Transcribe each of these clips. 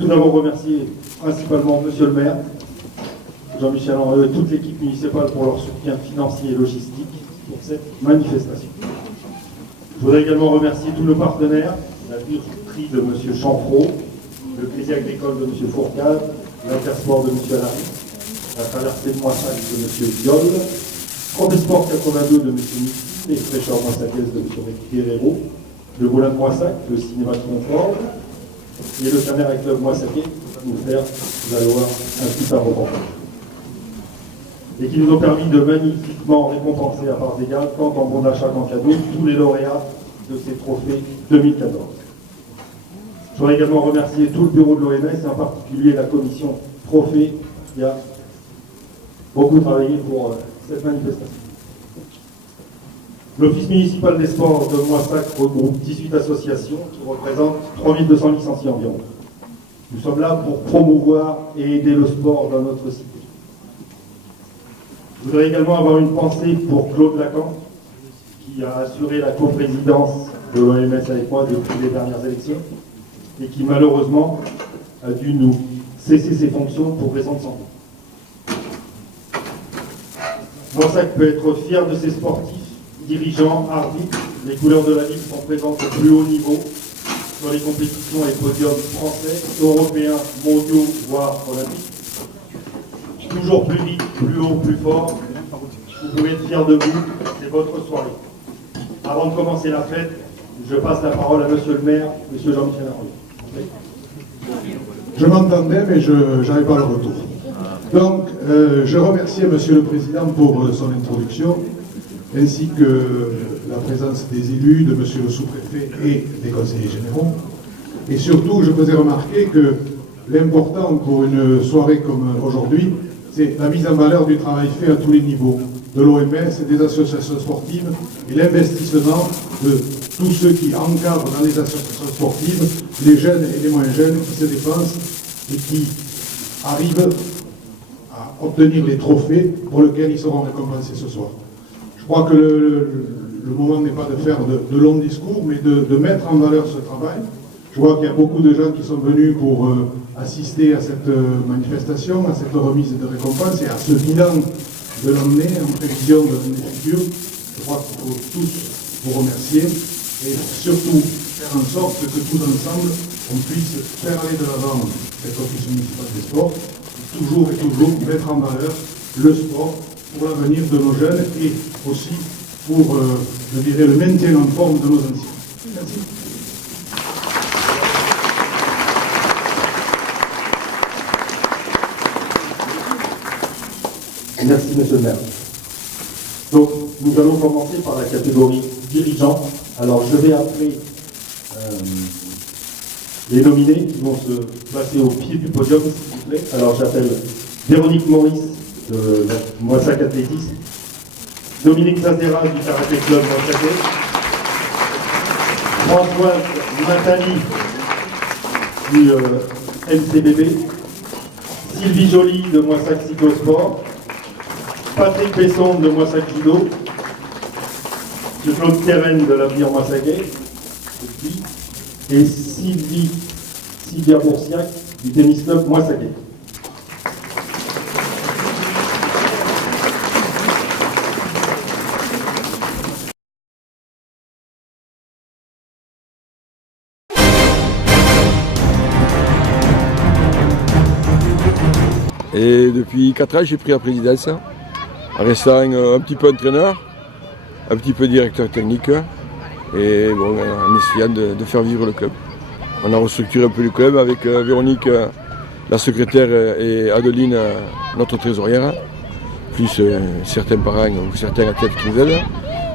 Nous avons remercié principalement Monsieur le maire, Jean-Michel Henriot et toute l'équipe municipale pour leur soutien financier et logistique pour cette manifestation. Je voudrais également remercier tous nos partenaires, la bijouterie de M. Chanfreau, le Crédit Agricole de M. Fourcade, l'Intersport de M. Alary, la traversée de Moissac de M. Viol, Protesport 82 de M. Nicky, les fraîcheurs moissacaises de M. Guerrero, le Moulin de Moissac, le cinéma de Confort et le Caméra Club Moissacais qui va nous faire, vous allez voir, un tout un reportage. Et qui nous ont permis de magnifiquement récompenser à parts égales, tant en bon d'achat qu'en cadeau, tous les lauréats de ces trophées 2014. Je voudrais également remercier tout le bureau de l'OMS et en particulier la commission Trophée qui a beaucoup travaillé pour cette manifestation. L'Office municipal des sports de Moissac regroupe 18 associations qui représentent 3200 licenciés environ. Nous sommes là pour promouvoir et aider le sport dans notre cité. Je voudrais également avoir une pensée pour Claude Lacan, qui a assuré la coprésidence de l'OMS avec moi depuis les dernières élections et qui malheureusement a dû nous cesser ses fonctions pour raison de santé. Moissac peut être fier de ses sportifs, dirigeants, arbitres. Les couleurs de la Ligue sont présentes au plus haut niveau sur les compétitions et podiums français, européens, mondiaux, voire olympiques. Toujours plus vite, plus haut, plus fort. Vous pouvez être fiers de vous, c'est votre soirée. Avant de commencer la fête, je passe la parole à Monsieur le maire, Monsieur Jean-Michel Henriot. Je m'entendais, mais je n'avais pas le retour. Donc, je remercie Monsieur le Président pour son introduction, ainsi que la présence des élus, de Monsieur le sous-préfet et des conseillers généraux. Et surtout, je faisais remarquer que l'important pour une soirée comme aujourd'hui, c'est la mise en valeur du travail fait à tous les niveaux, de l'OMS et des associations sportives, et l'investissement de tous ceux qui encadrent dans les associations sportives, les jeunes et les moins jeunes qui se dépensent et qui arrivent à obtenir les trophées pour lesquels ils seront récompensés ce soir. Je crois que le moment n'est pas de faire de longs discours, mais de mettre en valeur ce travail. Je vois qu'il y a beaucoup de gens qui sont venus pour assister à cette manifestation, à cette remise de récompenses et à ce bilan de l'année en prévision de l'année future. Je crois qu'il faut tous vous remercier et surtout faire en sorte que tous ensemble, on puisse faire aller de l'avant cette office municipale des sports, toujours et toujours mettre en valeur le sport pour l'avenir de nos jeunes et aussi pour, je dirais, le maintien en forme de nos anciens. Merci. Merci, Monsieur le maire. Donc, nous allons commencer par la catégorie dirigeants. Alors, je vais appeler les nominés qui vont se placer au pied du podium, s'il vous plaît. Alors, j'appelle Véronique Maurice de Moissac Athlétisme, Dominique Zazera du Karaté Club Moissacais, Françoise Nathalie du MCBB, Sylvie Joly de Moissac Cyclosport, Patrick Besson de Moissac Judo, M. Claude Terren de l'Avenir Moissacais, et Sylvia Boursiac du Tennis Club Moissacais. Et depuis 4 ans, j'ai pris la présidence, en restant un petit peu entraîneur, un petit peu directeur technique, et bon, en essayant de faire vivre le club. On a restructuré un peu le club avec Véronique, la secrétaire, et Adeline, notre trésorière, plus certains parents ou certains athlètes qui nous aident.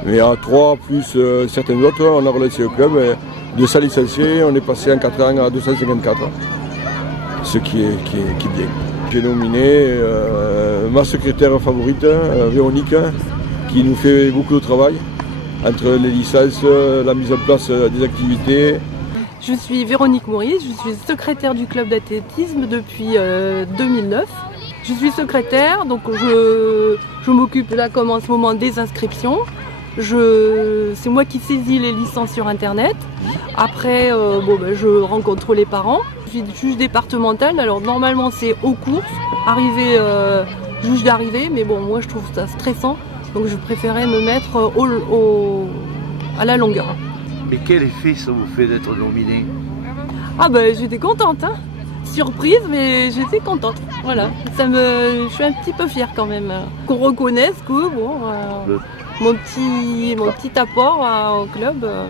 Mais à 3, plus certains autres, on a relancé le club. 200 licenciés, on est passé en 4 ans à 254, ce qui est bien. J'ai nominé ma secrétaire favorite, Véronique, qui nous fait beaucoup de travail, entre les licences, la mise en place des activités. Je suis Véronique Maurice, je suis secrétaire du club d'athlétisme depuis 2009. Je suis secrétaire, donc je m'occupe là comme en ce moment des inscriptions. C'est moi qui saisis les licences sur internet. Après, je rencontre les parents. Je suis juge départemental. Alors normalement c'est aux courses, juge d'arrivée, mais bon moi je trouve ça stressant, donc je préférais me mettre à la longueur. Mais quel effet ça vous fait d'être nominé? Ah ben j'étais contente, hein. Surprise, mais j'étais contente. Voilà, je suis un petit peu fière quand même qu'on reconnaisse que bon, mon petit apport au club a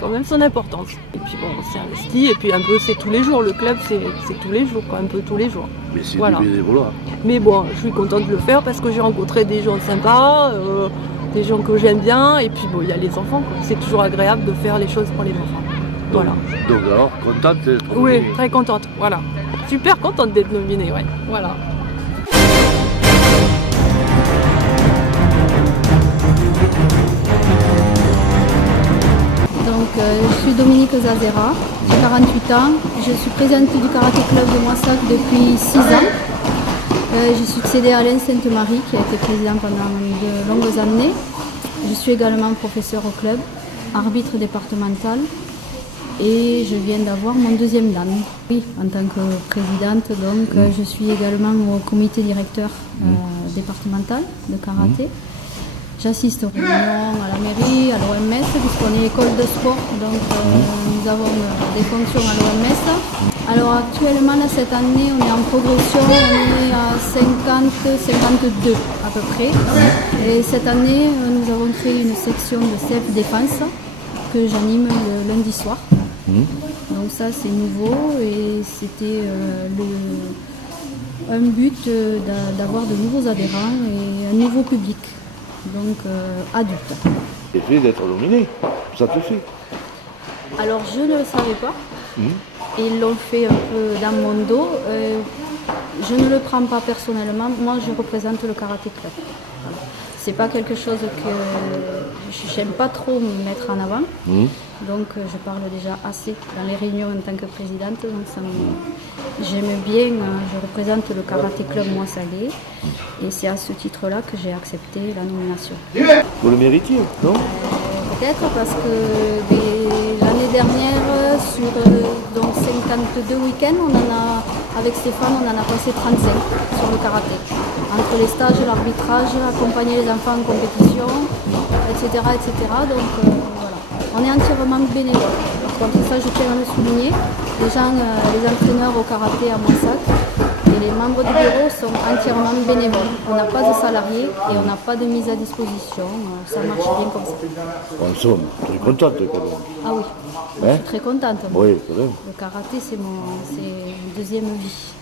quand même son importance. Et puis bon, on s'est investi et puis un peu c'est tous les jours. Le club c'est tous les jours, quoi, un peu tous les jours. Mais c'est voilà. Du bénévolat. Mais bon, je suis contente de le faire parce que j'ai rencontré des gens sympas, des gens que j'aime bien et puis bon, il y a les enfants, quoi. C'est toujours agréable de faire les choses pour les enfants. Voilà. Donc alors, contente d'être nominée? Oui, très contente, voilà. Super contente d'être nominée, ouais. Voilà. Donc, je suis Dominique Zazera, j'ai 48 ans, je suis présidente du Karaté Club de Moissac depuis 6 ans. J'ai succédé à Alain Sainte-Marie qui a été président pendant de longues années. Je suis également professeur au club, arbitre départemental et je viens d'avoir mon 2e dan. Oui, en tant que présidente, donc je suis également au comité directeur départemental de karaté. J'assiste aux réunions à la mairie, à l'OMS, puisqu'on est école de sport, donc nous avons des fonctions à l'OMS. Alors actuellement, là, cette année, on est en progression, on est à 50-52 à peu près. Et cette année, nous avons créé une section de self-défense que j'anime le lundi soir. Donc ça, c'est nouveau et c'était un but d'avoir de nouveaux adhérents et un nouveau public. Donc adulte. Le fait d'être nominé, ça te fait? Alors je ne le savais pas. Ils l'ont fait un peu dans mon dos. Je ne le prends pas personnellement. Moi, je représente le Karaté Club. Voilà. C'est pas quelque chose que j'aime pas trop me mettre en avant. Donc je parle déjà assez dans les réunions en tant que présidente. Donc j'aime bien, je représente le Karaté Club Moissaguet et c'est à ce titre-là que j'ai accepté la nomination. Vous le méritiez, non? Peut-être parce que l'année dernière, sur donc 52 week-ends, avec Stéphane, on en a passé 35 sur le karaté. Entre les stages, l'arbitrage, accompagner les enfants en compétition, etc. etc. Donc voilà, on est entièrement bénévole. Par contre, ça je tiens à le souligner, les entraîneurs au karaté à Moissac et les membres du bureau sont entièrement bénévoles. On n'a pas de salariés et on n'a pas de mise à disposition. Ça marche bien comme ça. En somme, tu es contente quand même? Ah oui, je suis très contente. Oui, quand même. Le karaté, c'est une deuxième vie.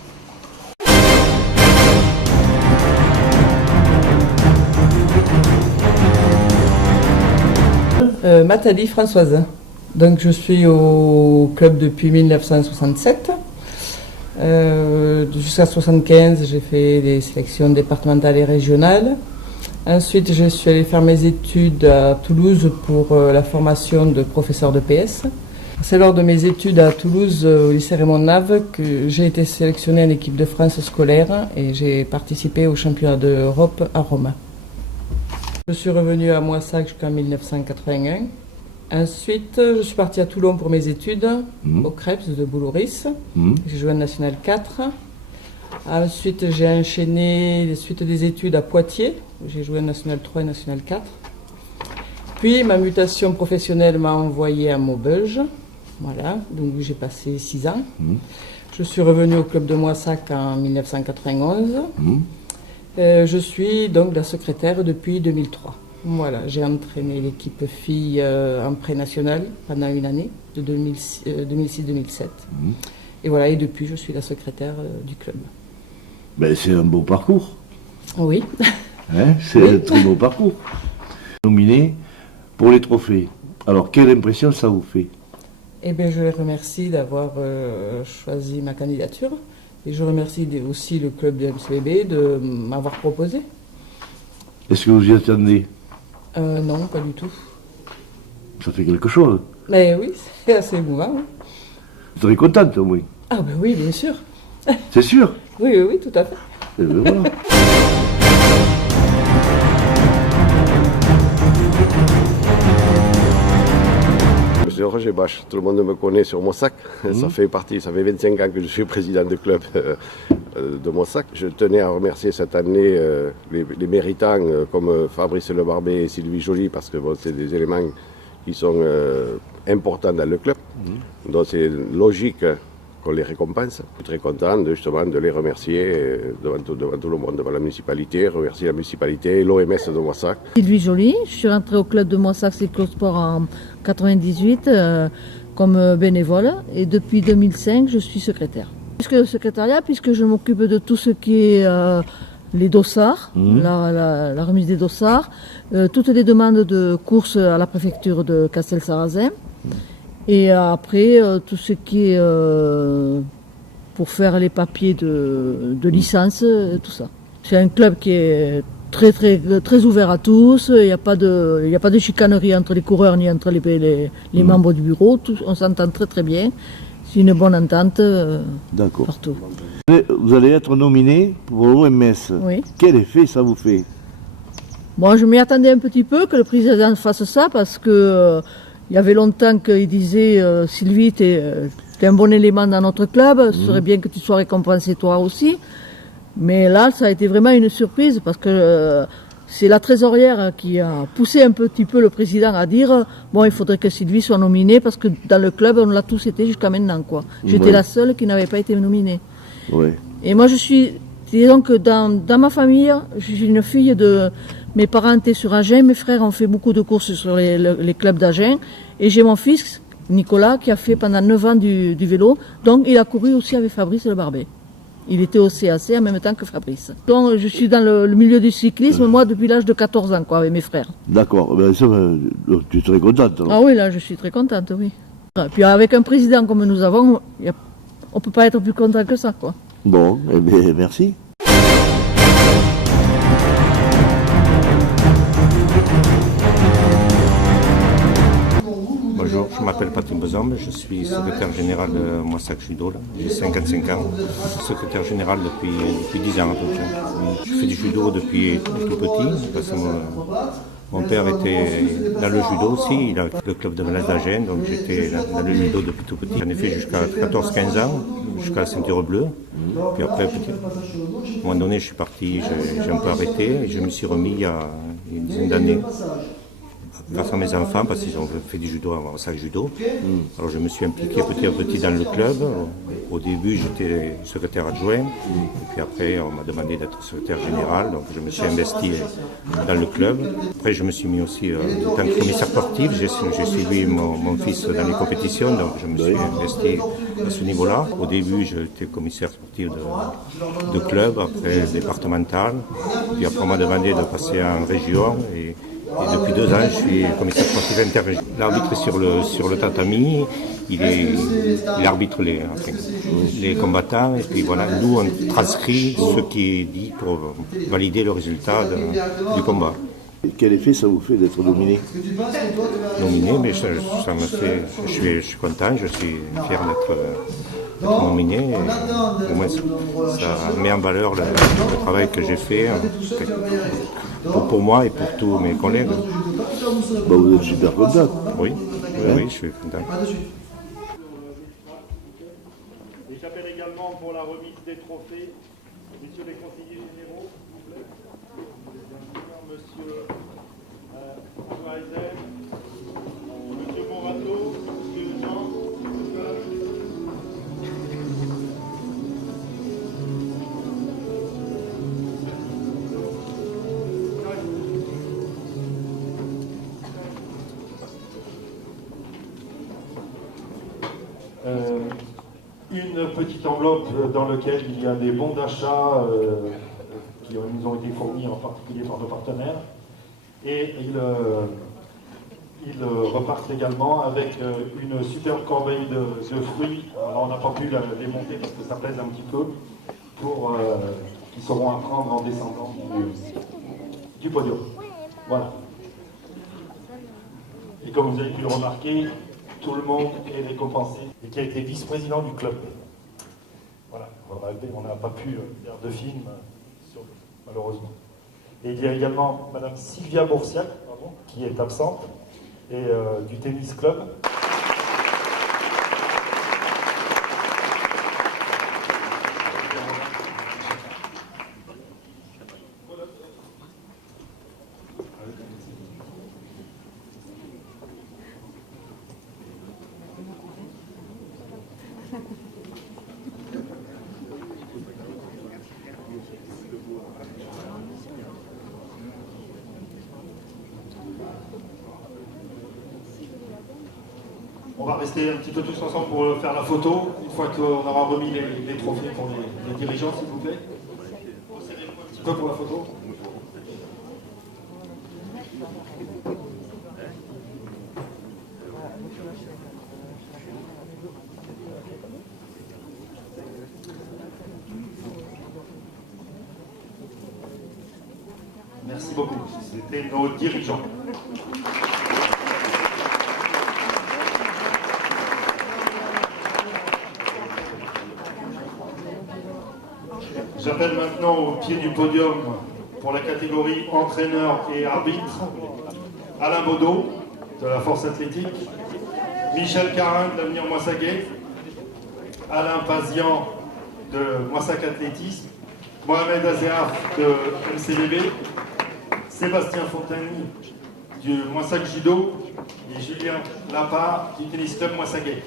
Matali Françoise. Donc je suis au club depuis 1967. Jusqu'à 1975, j'ai fait des sélections départementales et régionales. Ensuite, je suis allée faire mes études à Toulouse pour la formation de professeur de PS. C'est lors de mes études à Toulouse, au lycée Raymond Nave, que j'ai été sélectionnée en équipe de France scolaire et j'ai participé au championnat d'Europe à Rome. Je suis revenue à Moissac jusqu'en 1981. Ensuite, je suis partie à Toulon pour mes études, au Crêpes de Boulouris. J'ai joué en National 4. Ensuite, j'ai enchaîné suite des études à Poitiers. J'ai joué en National 3 et National 4. Puis, ma mutation professionnelle m'a envoyé à Maubeuge. Voilà, donc j'ai passé 6 ans. Je suis revenue au club de Moissac en 1991. Je suis donc la secrétaire depuis 2003. Voilà, j'ai entraîné l'équipe filles en pré-national pendant une année, de 2006-2007. Et voilà, et depuis, je suis la secrétaire du club. Ben, c'est un beau parcours. Oui. Hein, c'est un très beau parcours. Nominé pour les trophées. Alors, quelle impression ça vous fait? Eh bien, je les remercie d'avoir choisi ma candidature. Et je remercie aussi le club de MCBB de m'avoir proposé. Est-ce que vous y attendez? Non, pas du tout. Ça fait quelque chose. Mais oui, c'est assez émouvant. Oui. Vous serez contente au moins? Ah ben oui, bien sûr. C'est sûr? Oui, tout à fait. Et ben voilà. Je Roger Bache. Tout le monde me connaît sur Moissac. Ça fait 25 ans que je suis président du club de Moissac. Je tenais à remercier cette année les méritants comme Fabrice Le Barbet et Sylvie Joly parce que c'est des éléments qui sont importants dans le club. Donc c'est logique qu'on les récompense. Je suis très content justement de les remercier devant tout le monde, devant la municipalité, remercier la municipalité et l'OMS de Moissac. Sylvie Joly, je suis rentrée au club de Moissac Cyclosport en 98 comme bénévole et depuis 2005 je suis secrétaire. Plus que le secrétariat, puisque je m'occupe de tout ce qui est les dossards, la remise des dossards, toutes les demandes de courses à la préfecture de Castel-Sarrazin. Et après, tout ce qui est pour faire les papiers de licence, tout ça. C'est un club qui est très ouvert à tous. Il n'y a pas de chicanerie entre les coureurs ni entre les membres du bureau. On s'entend très bien. C'est une bonne entente partout. Vous allez être nominé pour l'OMS. Oui. Quel effet ça vous fait? Bon, je m'y attendais un petit peu que le président fasse ça parce que il y avait longtemps qu'il disait Sylvie, t'es un bon élément dans notre club, ce serait bien que tu sois récompensé toi aussi. Mais là, ça a été vraiment une surprise parce que c'est la trésorière qui a poussé un petit peu le président à dire bon, il faudrait que Sylvie soit nominée parce que dans le club, on l'a tous été jusqu'à maintenant, quoi. J'étais la seule qui n'avait pas été nominée. Ouais. Et moi, disons que dans ma famille, je suis une fille de... Mes parents étaient sur Agen, mes frères ont fait beaucoup de courses sur les clubs d'Agen. Et j'ai mon fils, Nicolas, qui a fait pendant 9 ans du vélo. Donc il a couru aussi avec Fabrice Le Barbet. Il était au CAC en même temps que Fabrice. Donc je suis dans le milieu du cyclisme, moi, depuis l'âge de 14 ans, quoi, avec mes frères. D'accord, tu es très contente alors. Ah oui, là, je suis très contente, oui. Et puis avec un président comme nous avons, on ne peut pas être plus content que ça, quoi. Bon, eh bien, merci. Bonjour, je m'appelle Patrick Besombe, je suis secrétaire général de Moissac Judo, j'ai 55 ans, je suis secrétaire général depuis 10 ans à peu près. Je fais du judo depuis tout petit, parce que mon père était dans le judo aussi, il a le club de Menace d'Agen, donc j'étais dans le judo depuis tout petit. J'en ai fait jusqu'à 14-15 ans, jusqu'à la ceinture bleue, puis après, à un moment donné, je suis parti, j'ai un peu arrêté, et je me suis remis il y a une dizaine d'années. Grâce à mes enfants, parce qu'ils ont fait du judo avant ça, judo. Alors je me suis impliqué petit à petit dans le club. Au début, j'étais secrétaire adjoint. Et puis après, on m'a demandé d'être secrétaire général. Donc je me suis investi dans le club. Après, je me suis mis aussi en tant que commissaire sportif. J'ai suivi mon fils dans les compétitions. Donc je me suis investi à ce niveau-là. Au début, j'étais commissaire sportif de club, après départemental. Puis après, on m'a demandé de passer en région. Et depuis 2 ans, je suis commissaire sportif interrégional. L'arbitre est sur le tatami, il arbitre les combattants, et puis voilà, nous on transcrit ce qui est dit pour valider le résultat du combat. Et quel effet ça vous fait d'être nominé? Nominé, mais ça me fait, je suis content, je suis fier d'être nominé. Et au moins, ça met en valeur le travail que j'ai fait. Pour moi et pour tous mes collègues. Vous êtes super content. Oui, je suis content. Et j'appelle également pour la remise des trophées, messieurs les conseillers généraux, s'il vous plaît. Monsieur Weiser, monsieur Morato, monsieur Jean, une petite enveloppe dans laquelle il y a des bons d'achat qui nous ont été fournis en particulier par nos partenaires. Et ils repartent également avec une superbe corbeille de fruits. Alors on n'a pas pu les démonter parce que ça pèse un petit peu, pour qu'ils seront à prendre en descendant du podium. Voilà. Et comme vous avez pu le remarquer, tout le monde est récompensé et qui a été vice-président du club. Voilà, on n'a pas pu faire de film, malheureusement. Et il y a également Madame Sylvia Boursiac, qui est absente, et du tennis club. On va rester un petit peu tous ensemble pour faire la photo, une fois qu'on aura remis les trophées pour les dirigeants, s'il vous plaît. Serrez-vous un petit peu pour la photo. Merci beaucoup. C'était nos dirigeants. J'appelle maintenant au pied du podium pour la catégorie entraîneur et arbitre Alain Baudot de la force athlétique, Michel Carin de l'Avenir Moissaguet, Alain Pazian de Moissac Athlétisme, Mohamed Azéaf de MCBB, Sébastien Fontani du Moissac Judo et Julien Lapard du Tennis Club Moissaguet.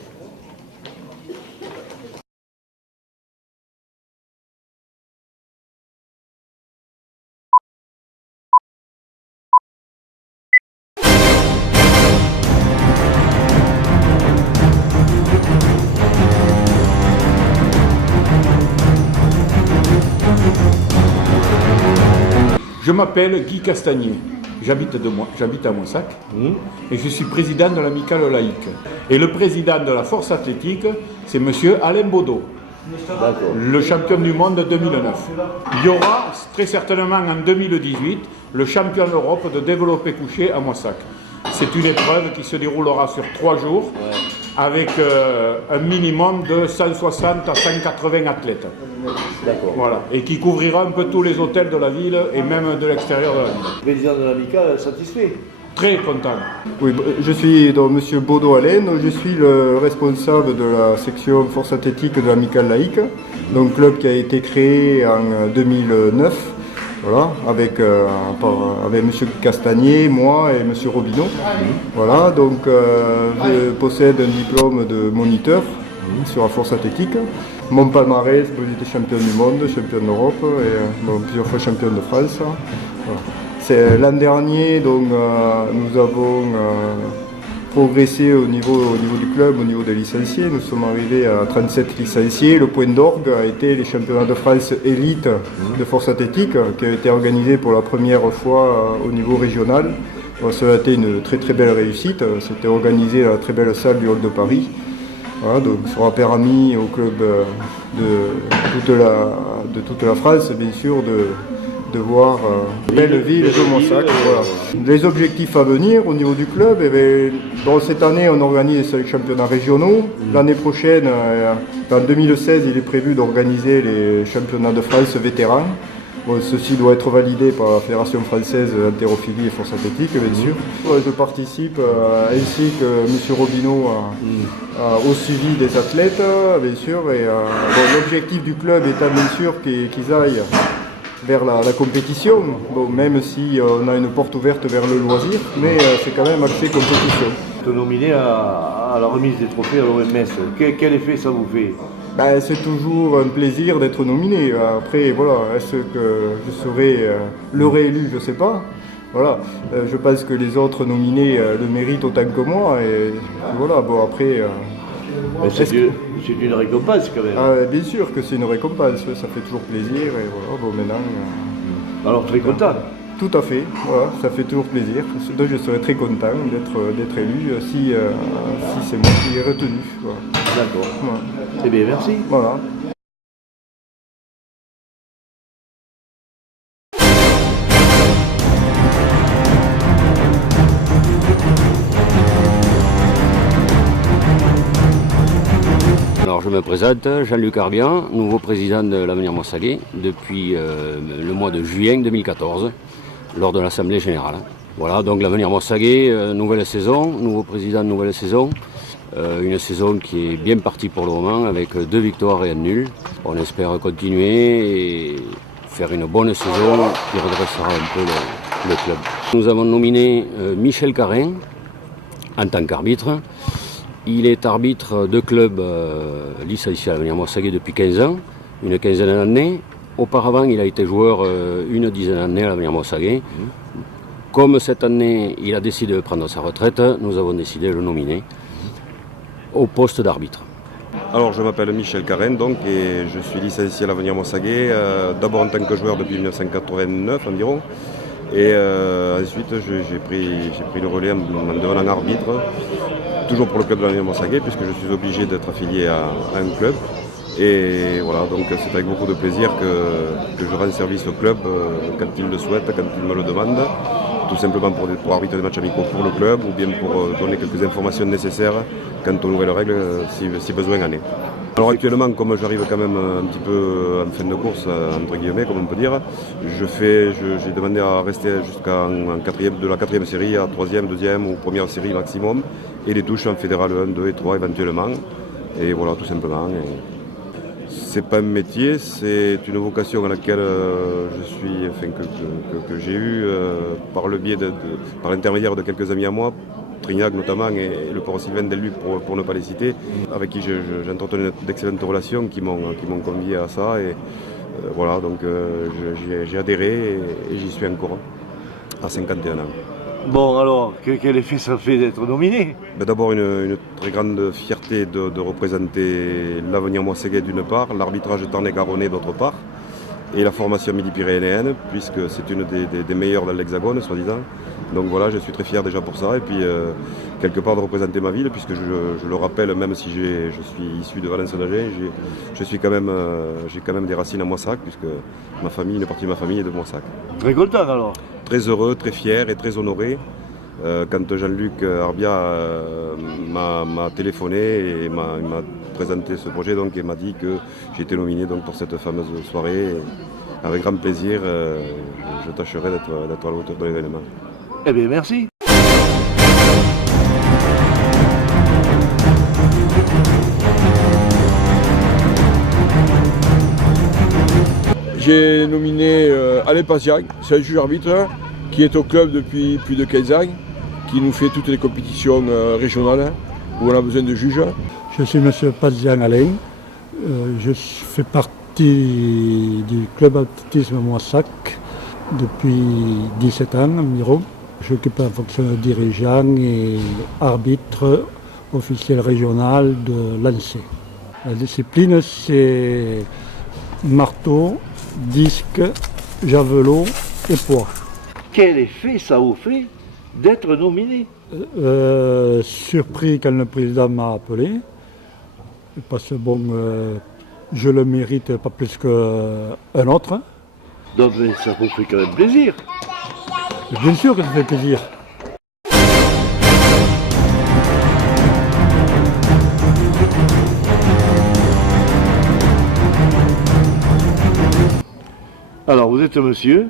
Je m'appelle Guy Castagnier, j'habite à Moissac et je suis président de l'amicale laïque. Et le président de la force athlétique, c'est monsieur Alain Baudot, le champion du monde 2009. Il y aura très certainement en 2018 le champion d'Europe de développé couché à Moissac. C'est une épreuve qui se déroulera sur 3 jours avec un minimum de 160 à 180 athlètes. Voilà. Et qui couvrira un peu tous les hôtels de la ville et même de l'extérieur de la ville. Le président de l'amicale satisfait? Très content. Oui, je suis donc monsieur Baudot Alain, je suis le responsable de la section force athlétique de l'amicale laïque, donc club qui a été créé en 2009. Voilà, avec monsieur Castagnier, moi et monsieur Robineau. Voilà, donc je possède un diplôme de moniteur sur la force athlétique. Mon palmarès, j'ai été champion du monde, champion d'Europe et plusieurs fois champion de France. Voilà. C'est l'an dernier, donc nous avons progressé au niveau du club, au niveau des licenciés. Nous sommes arrivés à 37 licenciés. Le point d'orgue a été les championnats de France élite de force athlétique qui a été organisé pour la première fois au niveau régional. Bon, ça a été une très très belle réussite. C'était organisé à la très belle salle du Hall de Paris. Voilà, donc ça aura permis au club de toute la France, bien sûr, de voir belle ville de Moissac. Voilà. Les objectifs à venir au niveau du club, cette année on organise les championnats régionaux. L'année prochaine, en 2016, il est prévu d'organiser les championnats de France vétérans. Bon, ceci doit être validé par la Fédération française d'haltérophilie et force athlétique, bien sûr. Je participe, ainsi que M. Robineau, au suivi des athlètes, bien sûr. L'objectif du club étant bien sûr qu'ils aillent vers la compétition, bon, même si on a une porte ouverte vers le loisir, mais c'est quand même axé compétition. Te nominer à la remise des trophées à l'OMS, quel effet ça vous fait? C'est toujours un plaisir d'être nominé. Après, voilà, est-ce que je serai le réélu, je ne sais pas. Voilà, je pense que les autres nominés le méritent autant que moi. Et voilà, bon après. C'est une récompense quand même. Bien sûr que c'est une récompense, ça fait toujours plaisir. Et voilà, bon maintenant. Alors très content. Tout à fait, voilà, ça fait toujours plaisir. Donc je serais très content d'être élu si c'est moi qui ai retenu. Voilà. D'accord. Voilà. Eh bien, merci. Voilà. Alors je me présente, Jean-Luc Arbian, nouveau président de l'Avenir Moissaguet depuis le mois de juin 2014, lors de l'Assemblée Générale. Voilà, donc l'Avenir Moissaguet, nouvelle saison, nouveau président, nouvelle saison. Une saison qui est bien partie pour le moment avec 2 victoires et 1 nul. On espère continuer et faire une bonne saison qui redressera un peu le club. Nous avons nominé Michel Carin en tant qu'arbitre. Il est arbitre de club licencié à l'Avenir Moissaguet depuis 15 ans, une quinzaine d'années. Auparavant, il a été joueur une dizaine d'années à l'Avenir Moissaguet. Comme cette année, il a décidé de prendre sa retraite, nous avons décidé de le nominer. au poste d'arbitre. Alors je m'appelle Michel Carène donc, et je suis licencié à l'Avenir Montsaguet, d'abord en tant que joueur depuis 1989 environ, et ensuite j'ai pris le relais en devenant arbitre, toujours pour le club de l'Avenir Montsaguet, puisque je suis obligé d'être affilié à un club. Et voilà, donc c'est avec beaucoup de plaisir que je rends service au club quand il le souhaite, quand il me le demande, tout simplement pour arbitrer des matchs amicaux pour le club ou bien pour donner quelques informations nécessaires quant aux nouvelles règles si besoin en est. Alors actuellement, comme j'arrive quand même un petit peu en fin de course, entre guillemets, comme on peut dire, j'ai demandé à rester jusqu'en de la 4e série à 3e, 2e ou première série maximum, et les touches en fédéral 1, 2 et 3 éventuellement. Et voilà, tout simplement. C'est pas un métier, c'est une vocation à laquelle que j'ai eu par l'intermédiaire de quelques amis à moi, Trignac notamment et le port Sylvain Delluc pour ne pas les citer, avec qui j'entretenais d'excellentes relations qui m'ont convié à ça. Et voilà, donc j'ai adhéré et j'y suis encore à 51 ans. Bon, alors, quel effet ça fait d'être nominé? D'abord, une très grande fierté de représenter l'Avenir Montsaguet d'une part, l'arbitrage tarn-et-garonais d'autre part, et la formation midi-pyrénéenne, puisque c'est une des meilleures dans l'Hexagone, soi-disant. Donc voilà, je suis très fier déjà pour ça, et puis quelque part de représenter ma ville, puisque je le rappelle, même si je suis issu de Valence-d'Agen, j'ai quand même des racines à Moissac, puisque une partie de ma famille est de Moissac. Très content alors? Très heureux, très fier et très honoré. Quand Jean-Luc Arbia m'a téléphoné et m'a présenté ce projet donc, et m'a dit que j'étais nominé donc, pour cette fameuse soirée. Et avec grand plaisir, je tâcherai d'être à la hauteur de l'événement. Eh bien, merci. J'ai nominé Alain Pasiac, c'est un juge arbitre qui est au club depuis plus de 15 ans, qui nous fait toutes les compétitions régionales où on a besoin de juges. Je suis M. Pasiac Alain, je fais partie du club athlétisme Moissac depuis 17 ans environ. J'occupe la fonction de dirigeant et arbitre officiel régional de l'ANSEE. La discipline c'est marteau, disque, javelot et poids. Quel effet ça vous fait d'être nominé? Surpris quand le président m'a appelé, parce que bon, je le mérite pas plus qu'un autre. Donc ça vous fait quand même plaisir? Bien sûr que ça fait plaisir. Alors vous êtes monsieur?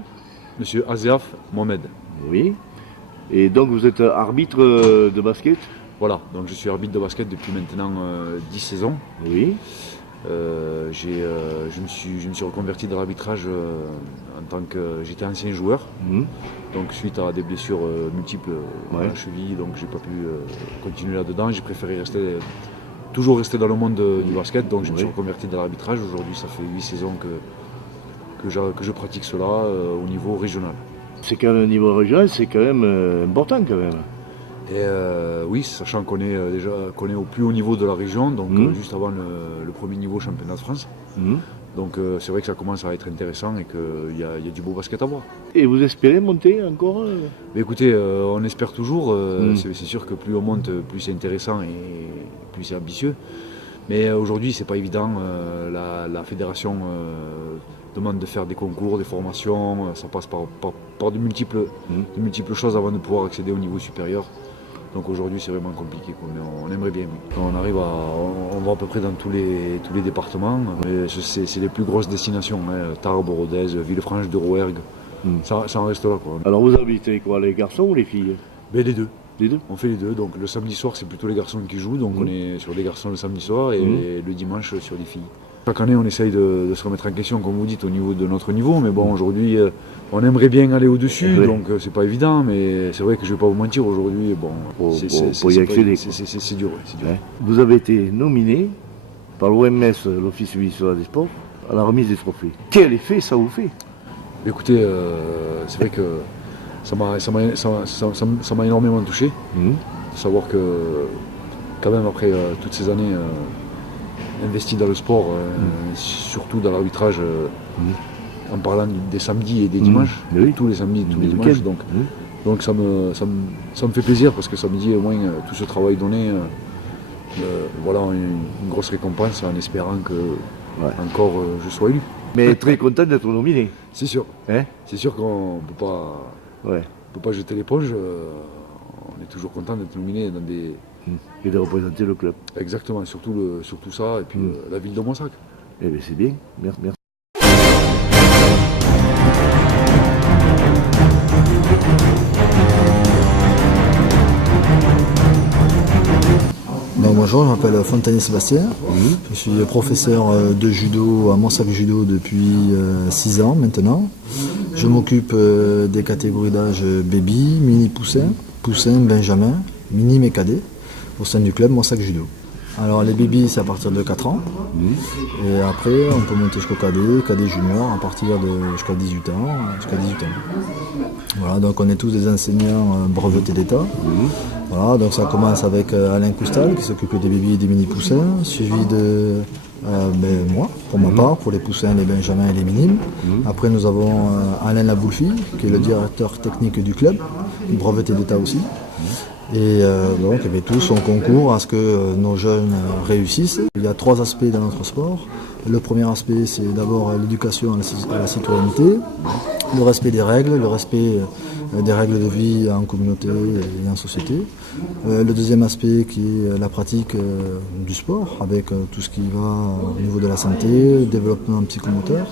Monsieur Aziaf Mohamed. Oui. Et donc vous êtes arbitre de basket? Voilà, donc je suis arbitre de basket depuis maintenant 10 saisons. Oui. Je me suis reconverti dans l'arbitrage en tant que j'étais ancien joueur. Donc suite à des blessures multiples à la cheville, donc j'ai pas pu continuer là-dedans. J'ai préféré toujours rester dans le monde du basket, donc je me suis reconverti dans l'arbitrage. Aujourd'hui ça fait 8 saisons que je pratique cela au niveau régional. C'est quand même au niveau régional, c'est quand même important quand même. Et oui, sachant qu'on est au plus haut niveau de la région, donc juste avant le premier niveau championnat de France. Donc c'est vrai que ça commence à être intéressant et qu'il y a du beau basket à voir. Et vous espérez monter encore? Mais écoutez, on espère toujours. C'est sûr que plus on monte, plus c'est intéressant et plus c'est ambitieux. Mais aujourd'hui, c'est pas évident. La fédération demande de faire des concours, des formations. Ça passe par de multiples choses avant de pouvoir accéder au niveau supérieur. Donc aujourd'hui c'est vraiment compliqué, mais on aimerait bien. On arrive on va à peu près dans tous les départements, mais c'est les plus grosses destinations, Tarbes, Rodez, Villefranche de Rouergue, ça en reste là. Quoi. Alors vous habitez quoi, les garçons ou les filles? Les deux. Les deux. On fait les deux, donc le samedi soir c'est plutôt les garçons qui jouent, donc on est sur les garçons le samedi soir et le dimanche sur les filles. Chaque année on essaye de se remettre en question, comme vous dites, au niveau de notre niveau, mais bon aujourd'hui on aimerait bien aller au-dessus, donc c'est pas évident, mais c'est vrai que je vais pas vous mentir aujourd'hui, bon, pour y accéder. C'est dur. Vous avez été nominé par l'OMS, l'Office municipal des sports, à la remise des trophées. Quel effet ça vous fait? Écoutez, c'est vrai que ça m'a énormément touché, de savoir que quand même après toutes ces années investi dans le sport, surtout dans l'arbitrage, en parlant des samedis et des dimanches, tous les samedis, tous les dimanches. Donc ça me fait plaisir parce que ça me dit au moins tout ce travail donné, voilà une grosse récompense en espérant que encore je sois élu. Mais très content d'être nominé. C'est sûr. C'est sûr qu'on ne peut pas jeter l'éponge. On est toujours content d'être nominé dans des... Et de représenter le club. Exactement, surtout ça, et puis la ville de Moissac. Eh bien c'est bien, merci. Donc, bonjour, je m'appelle Fontanier Sébastien. Je suis professeur de judo à Moissac Judo depuis 6 ans maintenant. Je m'occupe des catégories d'âge baby, mini poussin, poussin, benjamin, mini et cadet au sein du club Moissac Judo. Alors les babies c'est à partir de 4 ans et après on peut monter jusqu'au cadet junior à partir de jusqu'à 18 ans. Voilà, donc on est tous des enseignants brevetés d'État. Voilà, donc ça commence avec Alain Coustal qui s'occupe des babies et des mini poussins, suivi de moi pour ma part, pour les poussins, les benjamins et les minimes. Après nous avons Alain Laboulfi qui est le directeur technique du club, breveté d'État aussi. Et donc tous on concourt à ce que nos jeunes réussissent. Il y a 3 aspects dans notre sport. Le premier aspect c'est d'abord l'éducation à la citoyenneté, le respect des règles, le respect des règles de vie en communauté et en société. Le deuxième aspect qui est la pratique du sport avec tout ce qui va au niveau de la santé, développement psychomoteur.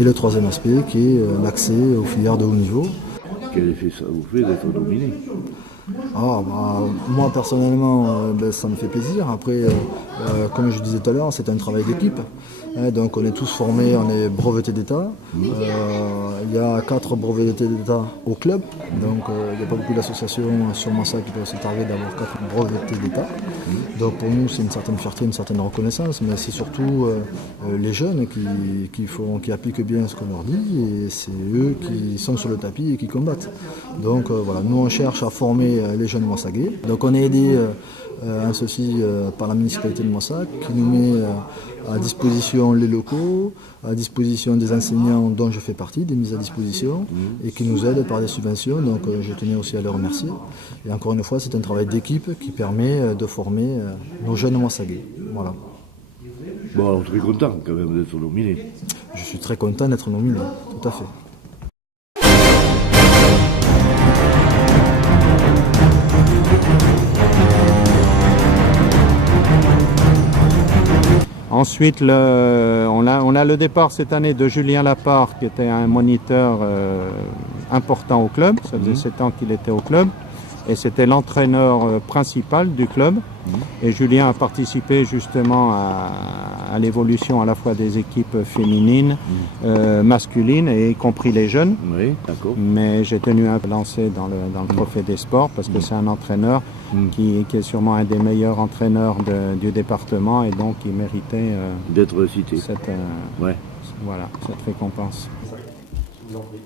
Et le troisième aspect qui est l'accès aux filières de haut niveau. Quel effet ça vous fait d'être nominé ? Moi personnellement, ça me fait plaisir. Après, comme je disais tout à l'heure, c'est un travail d'équipe. Donc on est tous formés, on est brevetés d'État. Il y a 4 brevetés d'État au club. Donc il n'y a pas beaucoup d'associations sur Moissac qui peuvent se targuer d'avoir 4 brevetés d'État. Donc pour nous c'est une certaine fierté, une certaine reconnaissance, mais c'est surtout les jeunes qui appliquent bien ce qu'on leur dit et c'est eux qui sont sur le tapis et qui combattent. Donc voilà, nous on cherche à former les jeunes moissagais. Donc on est aidé en ceci par la municipalité de Moissac qui nous met à disposition les locaux, à disposition des enseignants dont je fais partie, des mises à disposition et qui nous aident par des subventions. Donc je tenais aussi à les remercier. Et encore une fois, c'est un travail d'équipe qui permet de former nos jeunes moissagais. Voilà. Bon, alors très content quand même d'être nominé. Je suis très content d'être nominé, tout à fait. Ensuite, on a le départ cette année de Julien Lapart, qui était un moniteur important au club. Ça faisait 7 ans qu'il était au club. Et c'était l'entraîneur principal du club. Et Julien a participé justement à l'évolution à la fois des équipes féminines, masculines, et y compris les jeunes. Oui, d'accord. Mais j'ai tenu à lancer dans le trophée des sports parce que c'est un entraîneur qui est sûrement un des meilleurs entraîneurs du département et donc il méritait d'être cité. Cette récompense. Je vous en prie.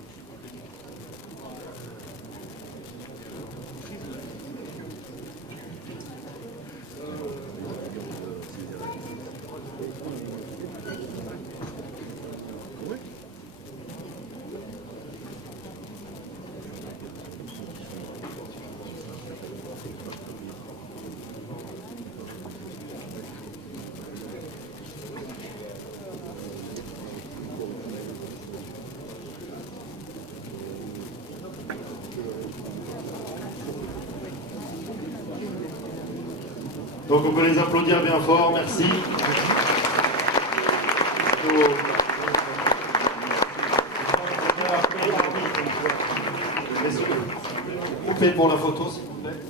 Donc on peut les applaudir bien fort, merci. Vous faites pour la photo s'il vous plaît.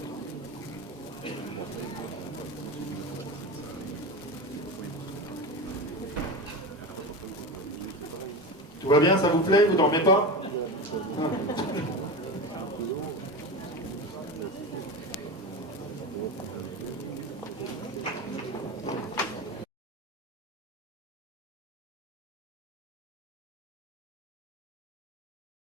Tout va bien, ça vous plaît? Vous dormez pas?